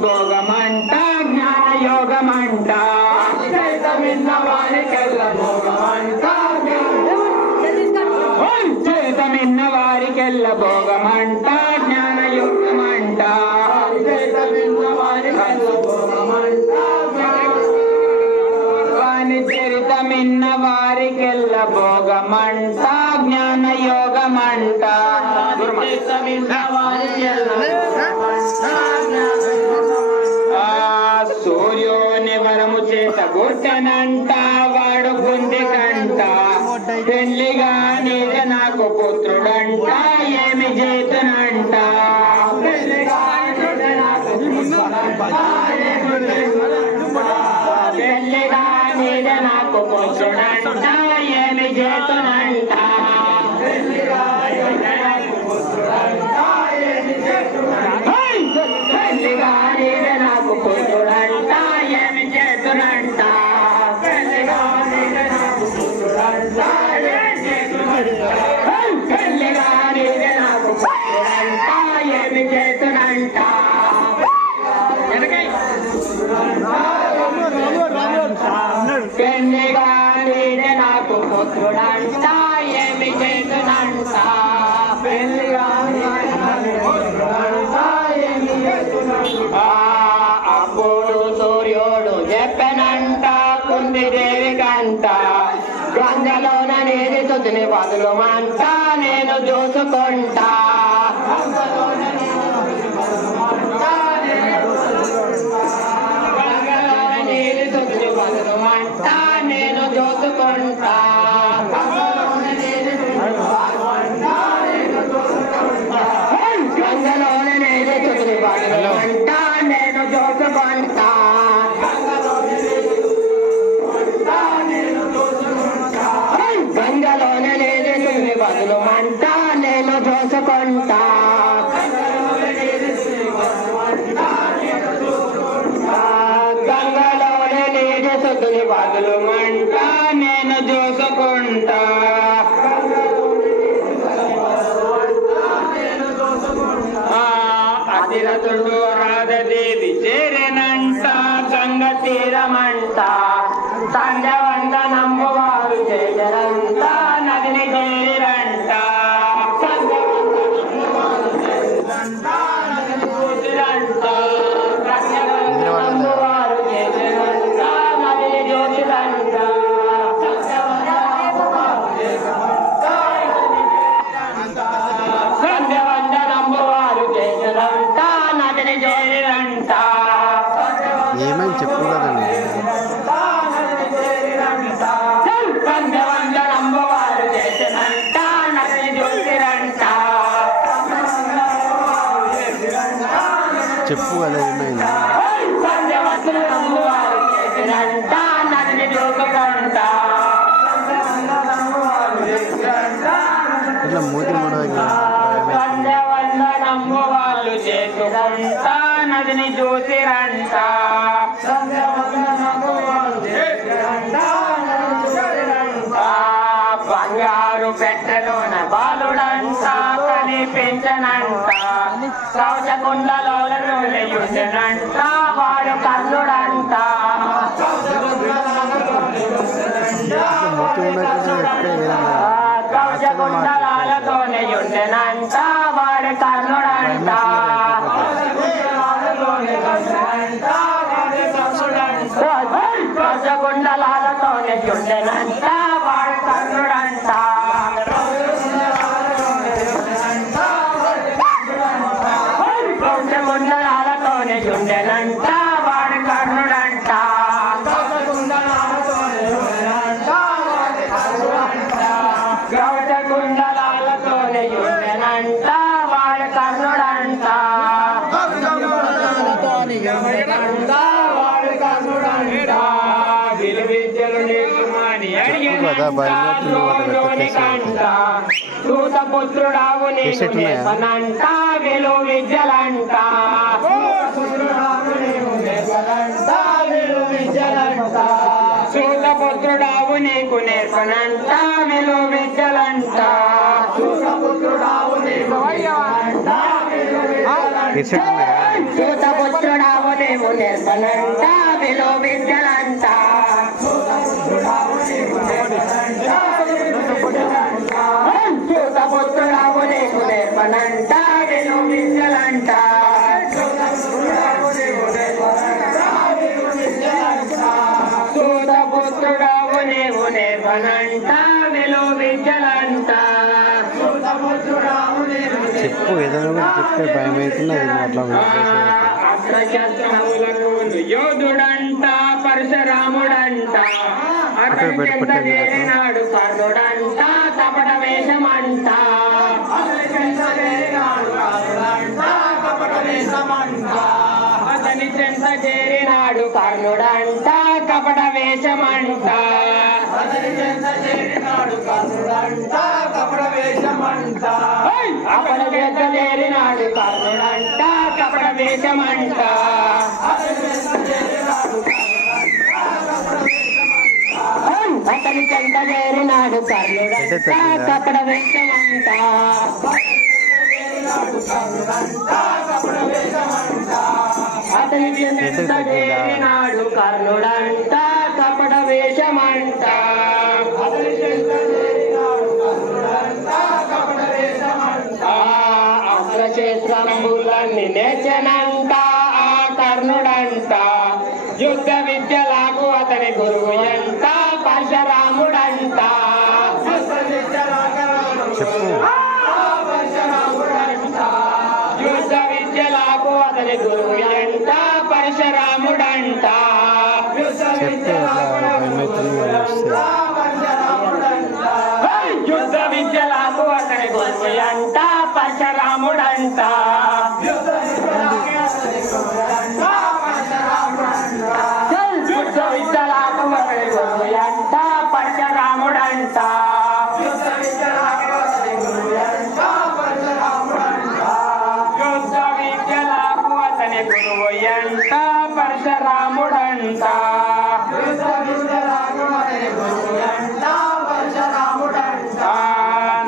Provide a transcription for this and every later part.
భోగమంట జ్ఞాన యోగమంట చైతమిన్న వారికెల్ల భోగమంట చైతమిన్న వారికెల్ల భోగమంట జ్ఞాన యోగమంట చైతమిన్న వారికెల్ల భోగమంట వాని చరితమిన్న వారికెల్ల భోగమంట జ్ఞాన యోగమంట చరితమిన్న వారికెల్ల సూర్యోని వరము చేత గుట్టనంట వాడు గుండె కంట పెళ్లిగా నీదే నాకు పుత్రుడంట ఏమి చేతునంట పెళ్లిగా నీదే నాకు పుత్రుడంట ఏమి చేతునంట పెళ్లిగా నీదే నాకు పుత్రుడంట ఏమి చేతునంట పెళ్లిగా నీదే నాకు పుత్రుడంట పెళ్లిగా నీదే నాకు పుత్రుడంట ఏమి చేతునంట పెళ్లిగా నీదే నాకు పుత్రుడంట ఏమి చేతునంట పెళ్లిగా అప్పుడు సూర్యుడు చెప్పనంట కుందిదేవి కంట గంగలోన నేది తుదిని వదులుమంట నేను చూసుకుంటా గంగలోన నేది తుదిని వదులుమంట నేను చూసుకుంటా గంగలోన నేది తుదిని వదులుమంట నేను చూసుకుంటా గంగలోన నేది తుదిని వదులుమంట నేను చూసుకుంటా గంగలోన నేది తుదిని వదులుమంట నేను చూసుకుంటా అతిరథుడు రాధదేవి చేరనంట గంగ తీరమంట సంధ్యవందనము వారు చేరంట నదిని చేరంట సంధ్యవందనము వారు చేరంట నదిని జ్యోతిరంట సంధ్యవందనము వారు చేరంట నదిని చేరంట ఏమని చెప్పు కదండి చెప్పు కదా ఏమైంది ఇట్లా మూతి వాళ్ళు చేతురంట నదిని చూసిరంట బంగారు పెట్టలోన బాలుడంట కనిపించనంట కౌచకుండలో యుద్ధనంట వాడు కల్లుడంట కౌచకుండలతోనే యుద్ధనంట వాడు కల్లుడంట కౌచకుండలతోనే యుద్ధనంట వాడు కల్లుడంట కౌచకుండలతోనే యుద్ధనంట వాడు కర్ణుడంట కౌచకుండలతోనే యుద్ధనంట వాడు కర్ణుడంట విలువిద్యలు నేర్చుమని సూతపుత్రుడావు నీకు నేర్పనంట విలు విద్యలంట సూతపుత్రుడావు నీకు నేర్పనంట విలు విద్యలంట సూతపుత్రుడావు నీకు సూతపుత్రుడావు నీవు నేర్పనంట విలో విద్యలంట సూతపుత్రుడావు నీవు నేర్పనంట విలో విద్యలంట సూతపుత్రుడావు నీవు నేర్పనంట విలో విద్యలంట చెప్పు ఏదైనా చెప్తే భయం అవుతున్నది అట్లా అస్త్రశస్త్రములకు యోధుడంట పరశురాముడంట అతనికెంత చేరినాడు కర్ణుడంట కపట వేషమంట అతని చెంత చేరినాడు కర్ణుడంట కపట వేషమంట అతని చెంత చేరినాడు కర్ణుడంట కపట వేషమంట అతని చెంత చేరినాడు కర్ణుడంట కపట వేషమంట అతని చెంత చేరినాడు కర్ణుడంట కపట వేషమంట అస్త్రశస్త్రములన్నీ నేర్చనంట ఆ కర్ణుడంట యుద్ధ విద్యలకు అతని గురువు ఎంత పరశురాముడంట యుద్ధ విద్యలకు అతని గురువు ఎంత పరశురాముడంట యుద్ధ విద్యలకు అతని గురువు ఎంత పరశురాముడంట యుద్ధ విద్యలకు అతని గురువు ఎంత పరశురాముడంట యుద్ధ విద్యలకు అతని గురువు ఎంత పరశురాముడంట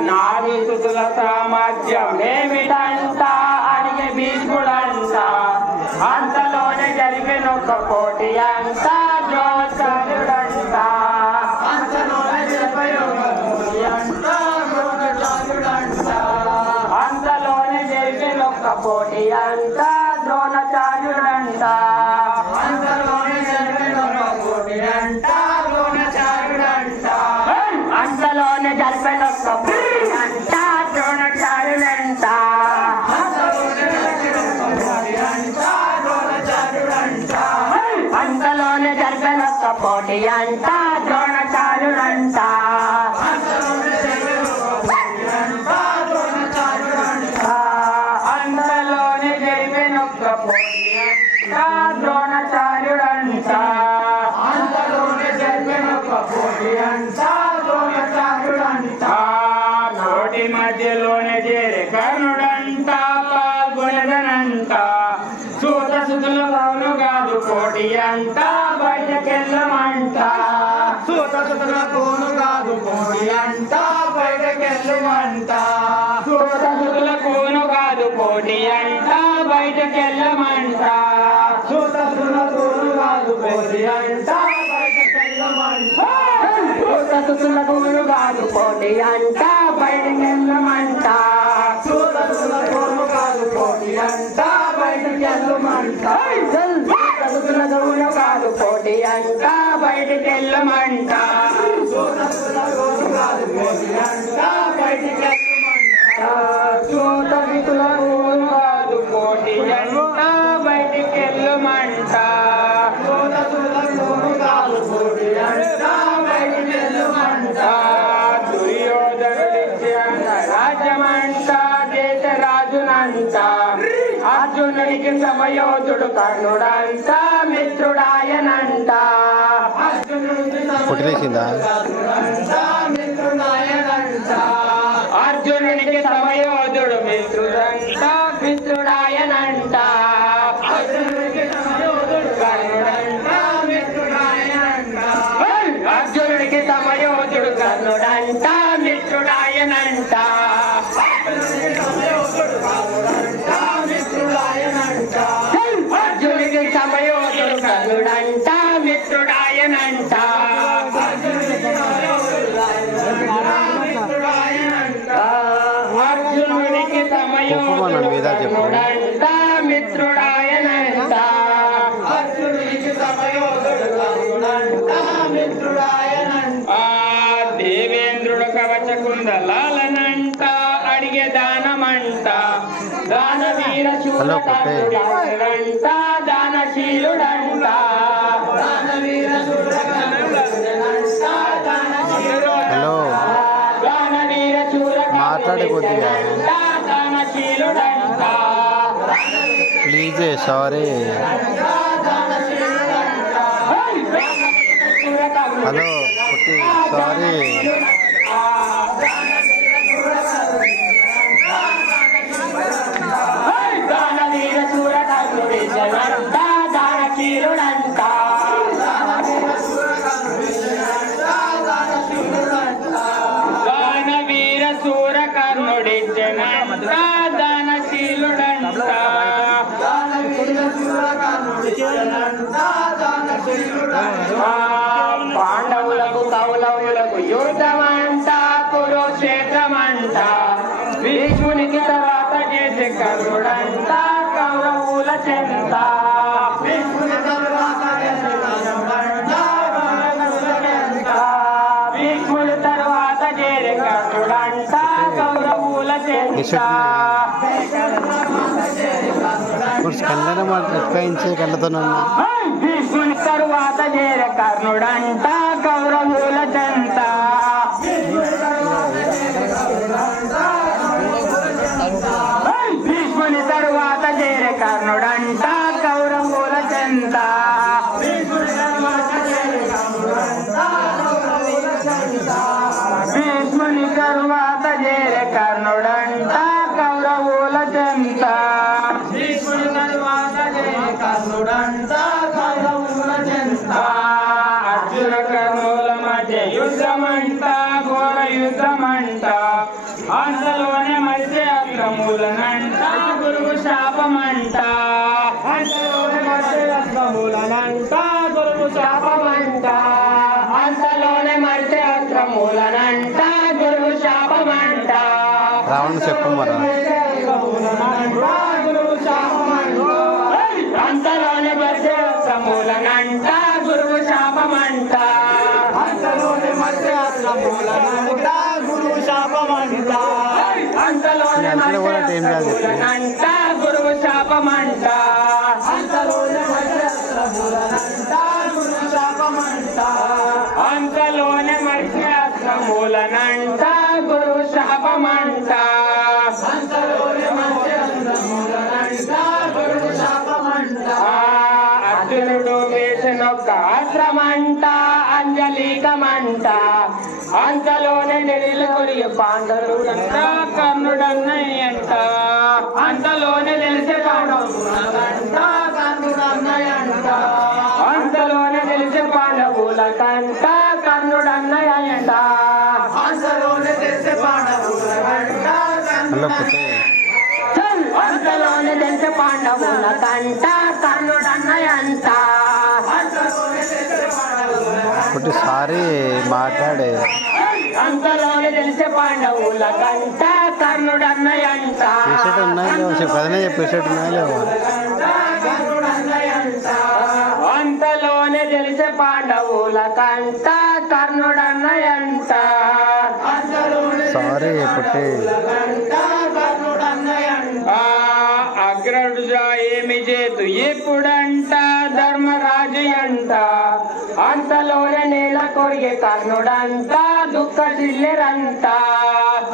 నారదుల సామర్థ్యం ఏమిటంట అడిగే భీష్ముడంట అంతలోనే జరిగిన ఒక కోటి అంట జోత్సరుడంట అంతలోనే జరిగిన ఒక కోటి అంట ద్రోణాచార్యుడంట అంతలోనే జరిగిన ఒక కోటి అంట ద్రోణాచార్యుడంట అంతలోనే జరిపిన ఒక్క అంట ద్రోణాచార్యుడంట అంతలోనే జరిపిన ఒక్క పోటీ అంట ద్రోణాచార్యుడంట అంతలోనే జరిపిన ఒక్క పోటీ అంట ద్రోణాచార్యుడంట అంతలోనే జరిపిన ఒక్క పోటీ అంట నోటి మధ్యలోనే చేరే కర్ణుడంట పాల్గొనదనంట సూతసుతులను కాదు కోటి అంట బయటకెళ్ళమంట సూతసుతులకును కాదు కోటి అంట బయటకెళ్ళమంట సూతసుతులకును కాదు కోటి అంట బయటకెళ్ళమంట సూతసుతులకును కాదు కోటి అంట బయటకెళ్ళమంట సూతసుతులకును కాదు కోటి అంట బయటకెళ్ళమంట సూతసుతులకును కాదు కోటి అంట బయటకెళ్ళమంట సూతసుతులకును కాదు కోటి అంట బయటకెళ్ళమంట సూతసుతులకును కాదు కోటి అంట బయటకెళ్ళమంట సూతసుతులకును కాదు కోటి అంట బయటకెళ్ళమంట సూతసుతులకును కాదు కోటి అంట బయటకెళ్ళమంట దుర్యోధనుడిచ్చిన రాజ్యమంట దేశరాజునంట అర్జునుడికి సమయోధుడు కర్ణుడంట మిత్రుడాయనంట అర్జునుడికి సమయోధుడు మిత్రుడంట మిత్రుడాయనంట అర్జునుడికి సమయోధుడు కర్ణుడంట మిత్రుడాయనంట అర్జునుడికి సమయోధుడు మన మీద చెప్పు. మిత్రుడాయనంట దేవేంద్రుడు కవచ కుండలాలనంట అడిగే దానమంట దానవీర చూడంట దానశీలుడంట హలో దానవీర చూడ మాట్లాడే కొద్దిగా దానశీలుడంట ప్లీజ్ సారీ. హలో పుట్టి సారీ. దానవీర చూడకంట దానశీలుడంట దానవీర సూరకర్ణుడిచ్చనంట దానశీలుడంట పాండవులకు కౌరవులకు యుద్ధమంట కురుక్షేత్రమంట భీష్మునికి తర్వాత చేసే కర్ణుడంట కౌరవుల చెంత భీష్ముడి తర్వాత చేరే కర్ణుడంట కౌరవుల చెంత కళ్ళనే మాట్లాడించే కళ్ళతోనే ఉన్నా. భీష్ముని తరువాత చేరే కర్ణుడంట కౌరవుల చెంత భీష్ముని తరువాత చేరే కర్ణుడంట కౌరవుల చెంత భీష్ముని తరువాత చేరే కర్ణుడంట కౌరవుల చెంత అర్జున కర్ణుల మధ్య యుద్ధమంట ఘోర యుద్ధమంట అంతలోనే మధ్య అస్త్రములనంట గురువు శాపమంట గురువు శాపమంట అంతలోనే మధ్య అస్త్రములనంట గురువు శాపమంట రావణ చెప్పు మరా. గురువు శాపమంట అంతలోనే మధ్య అస్త్రములనంట గురువు శాపమంట అంతలోనే మధ్య అస్త్రములనంట గురువు శాపమంట అంతలోనే మధ్య అస్త్రములనంట గురువు శాపమంట అంతలోనే మధ్య అస్త్రములనంట గురువు శాపమంట అంతలోనే మధ్య అస్త్రములనంట గురువు శాపమంట అంతలోనే మధ్య అస్త్రములనంట గురువు శాపమంట అర్జునుడు వేసినొక్క అస్త్రమంట అంజలికమంట అంతలోనే నెల్లి కొరిగి పాండవుడంట కర్ణుడన్నయ్యంట అంతలోనే తెలిసే పాండవులంట కర్ణుడన్నయ్యంట అంతలోనే తెలిసే పాండవులకంట కర్ణుడన్నయ్యంట అంతలోనే తెలిసే పాండవులకంట హలో పుట్టి అంతలోనే తెలిసే పాండవులకంట కర్ణుడన్నయ్యంట పుట్టి సారీ మాట్లాడే. అంతలోనే తెలిసే పాండవులకంట కర్ణుడన్నయ్యంట ప్రీసెట్ ఉన్నాయో కదనే ప్రీసెట్ ఉన్నాయో. అంతలోనే తెలిసే పాండవులకంట కర్ణుడన్నయ్యంట సారీ పుట్టి. అగ్రజ ఏమి చేతు ఎప్పుడంట ధర్మరాజు అంట అంతలోనే నేల కొరిగే కర్ణుడంట దుఃఖ జిల్లెరంట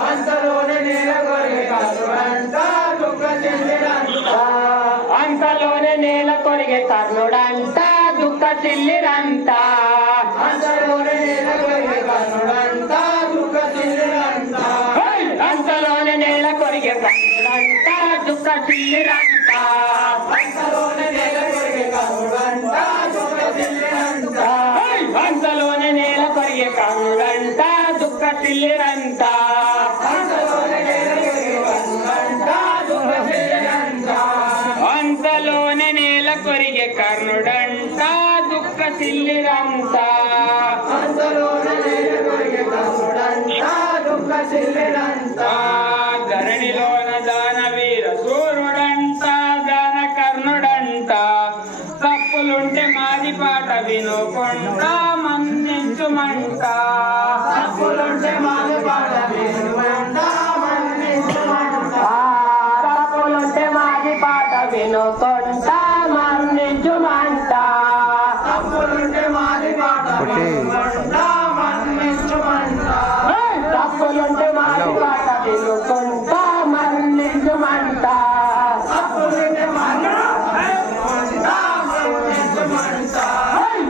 అంతలోనే నేల కొరిగే కర్ణుడంట దుఃఖ జిల్లెరంట అంతలోనే నేల కొరిగే కర్ణుడంట దుఃఖ జిల్లెరంట అంతలోనే నేల కొరిగే కర్ణుడంట దుఃఖ జిల్లెరంట అంతలోనే నేల కొరిగే కర్ణుడంట దుఃఖ జిల్లెరంట అంతలోనే నేల కొరిగే కర్ణుడంట దుఃఖ జిల్లెరంట అంతలోనే నేల కొరిగే కర్ణుడంట దుఃఖ జిల్లెరంట అంతలోనే నేల కొరిగే కర్ణుడంట దుఃఖ జిల్లెరంట అంతలోనే నేల కొరిగే కర్ణుడంట దుఃఖ జిల్లెరంట అంతలోనే నేల కొరిగే కర్ణుడంట దుఃఖ జిల్లెరంట ధరణిలోన దానవీర వినుకుంట మరణించుమంట తప్పులుంటే మాది పాట వినుకుంట మరణించుమంట తప్పులుంటే మాది పాట వినుకుంట మరణించుమంట తప్పులుంటే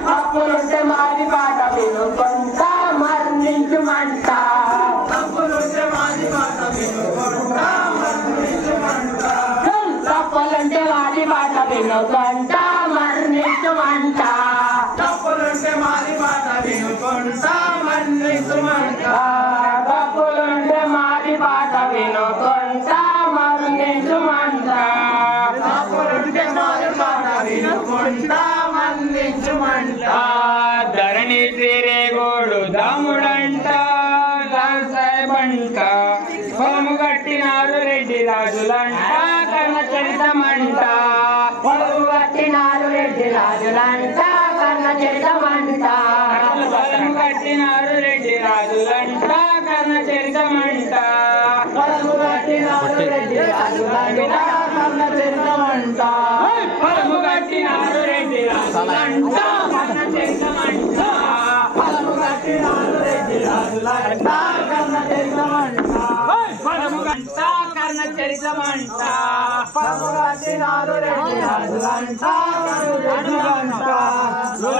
తప్పులుంటే మాది పాట వినుకుంట మరణించుమంట తప్పులుంటే మాది పాట వినుకుంట మరణించుమంట తప్పులుంటే మాది పాట వినుకుంట మరణించుమంట తప్పులుంటే మాది పాట వినుకుంట మరణించుమంట తప్పులుంటే మాది పాట వినుకుంట మరణించుమంట తప్పులుంటే మాది పాట వినుకుంట మరణించుమంట ధరణి శ్రీరేగోడు దాముడంట దాసబంట పొలము కట్టినారు రెడ్డి రాజులంట కర్ణ చరితమంట పొలము కట్టినారు రెడ్డి రాజులంట కర్ణ చరితమంట పొలము కట్టినారు రెడ్డి రాజులంట కర్ణ చరితమంట పొలము కట్టినారు రెడ్డి రాజులంట కర్ణ చరితమంట పొలము కట్టినారు రెడ్డి రాజులంట కర్ణ చరితమంట పొలము కట్టినారు రెడ్డి రాజులంట కర్ణ చరితమంట పొలము కట్ట కర్ణ చరితమంట పొలము కట్టినారు రెడ్డి రాజులంట కర్ణ చరితమంట